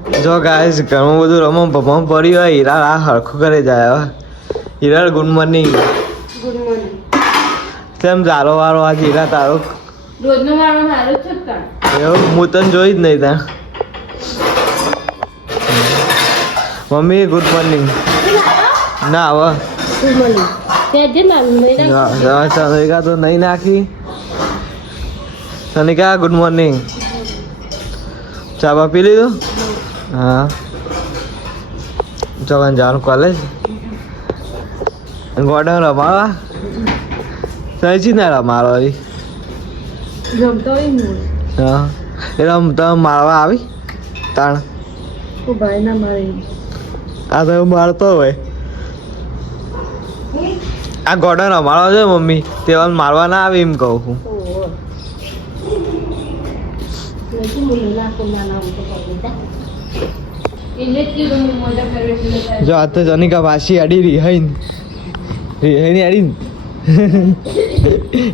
જો ગાઈસ ઘણું બધું રમો પપ્પા પડ્યું હોય હીરા આ હરખું કરે જાય હવે હીરા ગુડ મોર્નિંગ ગુડ મોર્નિંગ કેમ ચાલો વાળો આજ હીરા તારો રોજનો મારો મારો જ છે એવું હું તને જોઈ જ નહીં ત્યાં મમ્મી ગુડ મોર્નિંગ ના હવે ગુડ મોર્નિંગ તે જે ના સનિકા તો નહીં નાખી સનિકા ગુડ મોર્નિંગ ચા બા પી લીધું હા જવાનું જવાનું કોલેજ ગોડા રમાવા સહી ના રમાડો જમતો હોય ને હા એ તમે મારવા આવી તાણ તો ભાઈ ના મારે આ તો મારતો હોય આ ગોડા રમાડો છે મમ્મી તેવા મારવા ના આવે એમ કહું છું જો આ તો જનિકા વાસી અડી રિહાઈ અડી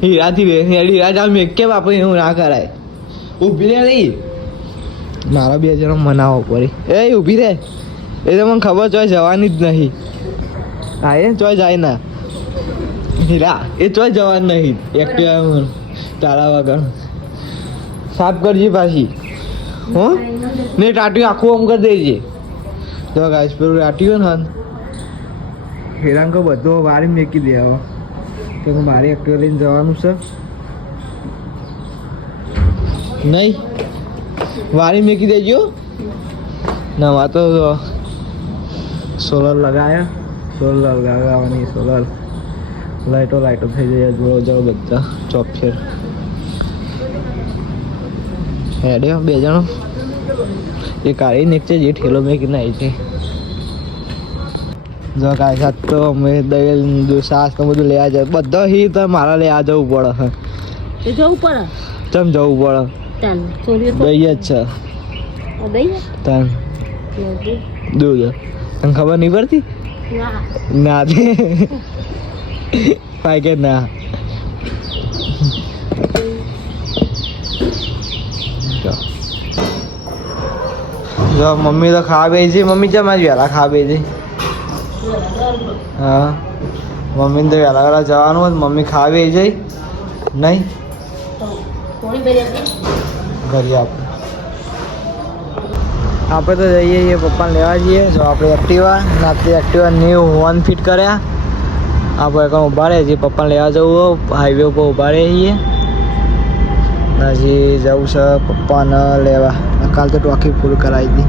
હીરાથી અડી આજ આમ એક કે બાપા એવું ના કરાય ઊભી રે નહીં મારા 2 જણા મનાવો પડી એ ઊભી રે એ તો મને ખબર ચોય જવાની જ નહીં હા એ ચોય જાય ના હીરા એ ચોય જવાનું નહીં એકટીવા તારા વગર સાફ કરજે પાછી હો ને ટાટ્યું આખું આમ કરી દેજે તો ગાઈસ પેલું ટાટ્યું ને હીરાંકો બધું વારી મેકી દે હવે તો મારી એક્ટિવા લઈને જવાનું છે નહીં વારી મેકી દેજો ના વા તો સોલર લગાયા સોલર લગાવવાની સોલર લાઈટો થઈ જાય જોડો જાઓ બધા ચોફેર હેડે 2 જણો એ કાઢી નીચે જે ઠેલો મેં નાઈ છે જો કાંઈ સાથ તો અમે દહીં સાસ ને બધું લેવા જાય બધો હી તો મારા લેવા જવું પડે એ જવું પડે ચમ જવું પડે તાન ચોરી તો દહીં જ છે દહીં તાન દૂધ તને ખબર નહીં પડતી ના દે પાકે ના જો મમ્મી તો ખાવા બે છે મમ્મી ચમ આજ વહેલા ખાવા બે છે હા મમ્મીને તો વહેલા વહેલા જવાનું હોય મમ્મી ખાવા બે જાય નહીં ઘરે આપણે તો જઈએ પપ્પાને લેવા જઈએ જો આપણે એક્ટિવા નાથી એક્ટિવા ન્યૂ હોર્ન ફિટ કર્યા આપણે કંઈ ઊભા રહે છે પપ્પાને લેવા જવું હાઈવે ઉપર ઊભા રહીએ હજી જવું છે પપ્પાને લેવા કાલ તો ટોકી ફૂલ કરાવી હતી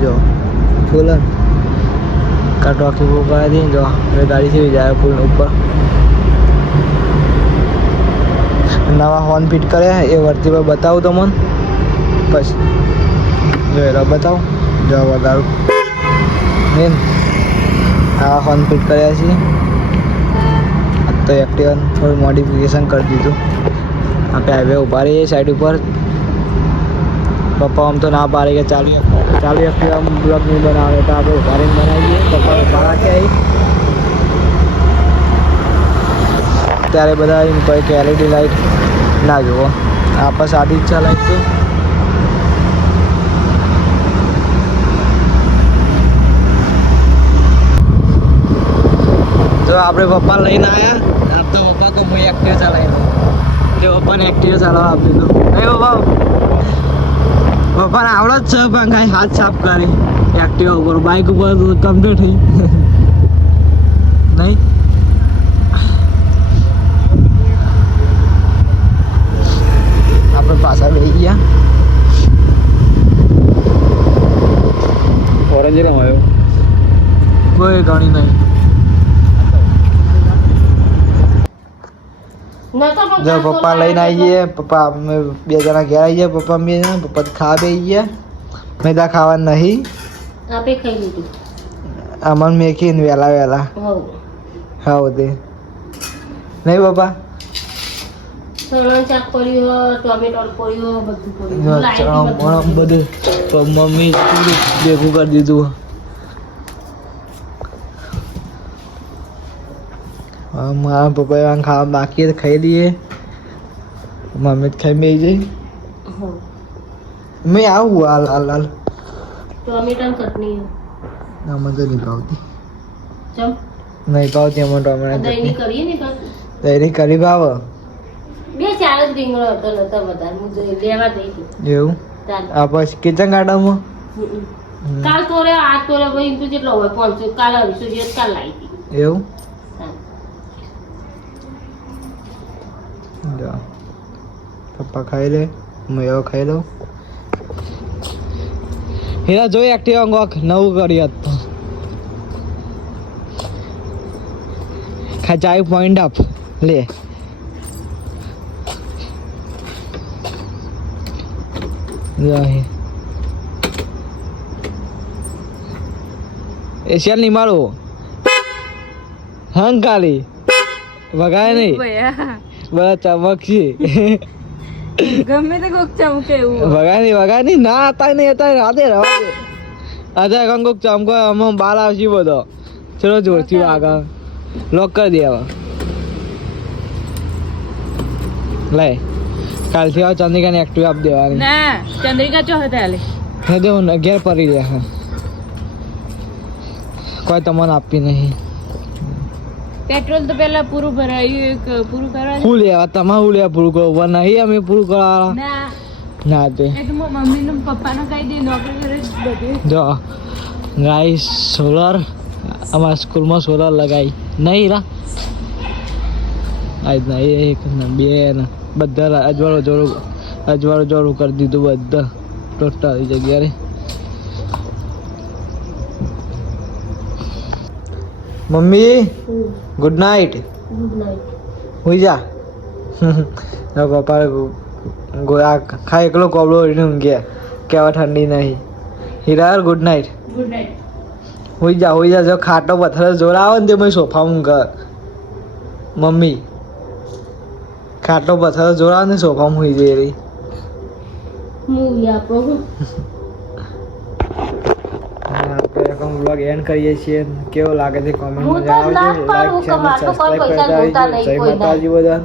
જો ફૂલ કાલ ટોકી ફૂલ કરાવી હતી જો હવે ગાડીથી જાય ફૂલ ઉપર નવા હોર્ન ફિટ કર્યા એ વર્તી પર બતાવું તમને પછી જો એનો બતાવું જો વગાડું મેન આ હોર્ન ફિટ કર્યા છીએ તો એક્ટિવાને થોડું મોડિફિકેશન કરી દીધું આપણે હાઈવે ઊભા રહીએ સાઈડ ઉપર પપ્પા આમ તો ના પાડે કે ચાલુ એક્ટિવા બ્લોક નહીં બનાવે તો આપણે ઊભા રહીને બનાવીએ પપ્પા ઊભા રાખે આવી ત્યારે બધા એમ કહે કે એલઈડી લાઇટ ના જુઓ આપણે સાદી જ છે લાઇટ તો આપણે પપ્પા લઈને આવ્યા તો પપ્પા તો હું એક્ટિવા ચલાવી દઉં તે પપ્પાને એક્ટિવા ચલાવવા આપી દીધું નહીં પપ્પા પપ્પાને આવડે જ છે પણ કાંઈ હાથ સાફ કરી એક્ટિવા ઉપર બાઇક ઉપર કમ્પ્લીટ થઈ નહીં આપણે પાછા બેસી ગયા ઓરેન્જ નો આવ્યો કોઈ ઘણી નહીં જો પપ્પા લઈને આવી ગયા પપ્પા અમે 2 જણા ઘેર આવી ગયા પપ્પા 2 જણા પપ્પા ખાવા બેસી ગયા મેદા ખાવા નહીં આપે ખાઈ લીધું અમન મેકીને વહેલા હા તે નહીં પપ્પા ચણા શાક પડ્યો ટોમેટો પડ્યો બધું પડ્યું બધું તો મમ્મી ભેગું કરી દીધું મારા પપ્પા ખાવા બાકી ખાઈ લઈએ મમ્મી ખાઈ બે જઈ મેં આવું હાલ ટોમેટાની ચટણી આમાં તો નહીં ભાવતી ચમ નહીં ભાવતી આમાં ટોમેટો દહીંની કરીએ ને તો દહીં કરી ભાવ બે ચાર જ રીંગણો હતો નતો વધારે હું લેવા જઈ હતી એવું ચાલ આ પછી કિચન ગાર્ડનમાં કાલ તોરે આ તોરે ભાઈ તું જેટલો હોય 500 કાલ 200 જેટ કાલ લાવી હતી એવું ચાલ. જા પપ્પા ખાઈ લે હું એવો ખાઈ લઉં હીરા જોઈ એક્ટિવા અંગોક નવું કરી હતું ખચાઈ પોઈન્ટ અપ લે જાય એશિયન નહીં મારું હંકાલી વગાય નહીં બધા ચમકશી ગમે તે કોક ચમકે એવું વગાય નહીં ના હતા નહીં હતા રાધે રવા દે અચ્છા કંકોક ચમકો અમે બાલ આવશી બધો ચલો જોરથી આગળ લોક કરી દે હવે લે કાલથી આવ ચંદ્રિકાને એક્ટિવ આપી દેવાની ના ચંદ્રિકા ચો હતા હાલે હે જો ઘેર પડી જાય હા કોઈ તમને આપી નહીં પેટ્રોલ તો પેલા પૂરું ભરાયું એક પૂરું કરવા હું લેવા તમારે હું લેવા પૂરું કરો નહીં અમે પૂરું કરવા ના ના તે એ તો મમ્મી ને પપ્પા ને કહી દે નોકરી કરે બધું જો ગાઈસ સોલર અમારા સ્કૂલમાં સોલર લગાવી નહીં રા આજ ના એક ના બે ના બધા અજવાળું જોડું કરી દીધું બધા ટોટલ જગ્યાએ mummy good night good night હુઈ જા પપ્પા ગોયા ખા એકલો કોબળો ઓળીને ઊંઘ્યા કેવા ઠંડી નહીં હીરા ગુડ નાઇટ ગુડ નાઇટ હુઈ જા જો ખાટો પથ્થર જોર આવે ને તે મેં સોફા ઊંઘ મમ્મી ખાટો પથ્થર જોર આવે ને સોફામાં હુઈ જઈ રહી મૂવી આપણો આપણે વ્લોગ એન્ડ કરીએ છીએ કેવો લાગે છે હું કોમેન્ટમાં તો ના જણાવજો પાડું લાઈક કે ચેનલ મારે તો કોઈ સબસ્ક્રાઇબ પૈસા કરતા જોતા જય નહીં કોઈ માતાજી બધા